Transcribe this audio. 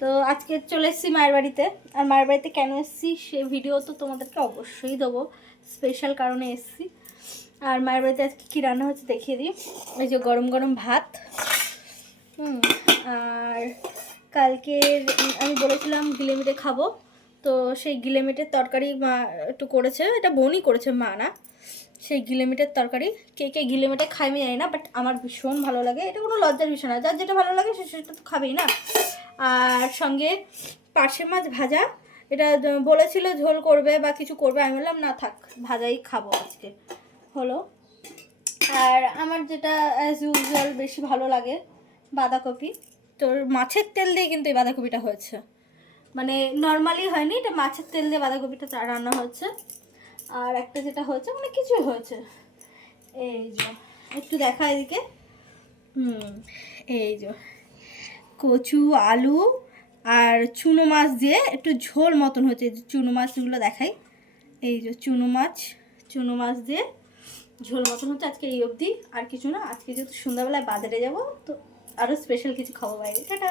তো আজকে চলে এসেছি মায়ের বাড়িতে। আর মায়ের বাড়িতে কেন এসেছি সে ভিডিও তো তোমাদেরকে অবশ্যই দেবো, স্পেশাল কারণে এসেছি। আর মায়ের বাড়িতে আজকে কী রান্না হচ্ছে দেখিয়ে দিই। এই যে গরম গরম ভাত, আর কালকের আমি বলেছিলাম গিলেমিটে খাবো, তো সেই গিলেমিটের তরকারি মা একটু করেছে, এটা বোনই করেছে, মা না। সেই গিলেমিটের তরকারি, কে কে গিলেমিটে খাই আমি জানি না, বাট আমার ভীষণ ভালো লাগে। এটা কোনো লজ্জার বিষয় না, যার যেটা ভালো লাগে সেটা তো খাবেই না। আর সঙ্গে পার্শে মাছ ভাজা, এটা বলেছিল ঝোল করবে বা কিছু করবে, আমি বললাম না থাক, ভাজাই খাবো আজকে, হলো। আর আমার যেটা অ্যাজ ইউজুয়াল বেশি ভালো লাগে বাঁধাকপি, তো মাছের তেল দিয়ে কিন্তু এই বাঁধাকপিটা হয়েছে, মানে নর্মালি হয়নি, এটা মাছের তেল দিয়ে বাঁধাকপিটা রান্না হয়েছে। আর একটা যেটা হয়েছে মানে কিছুই হয়েছে, এই যে একটু দেখা এদিকে, এই যে কচু আলু আর চুনো মাছ দিয়ে একটু ঝোল মতন হয়েছে। চুনো মাছগুলো দেখাই, এই যে চুনো মাছ দিয়ে ঝোল মতন হচ্ছে আজকে, এই অবধি। আর কিছু না, আজকে যেহেতু সন্ধ্যাবেলায় বাজারে যাব, তো আরও স্পেশাল কিছু খাবো বাইরে। টাটা।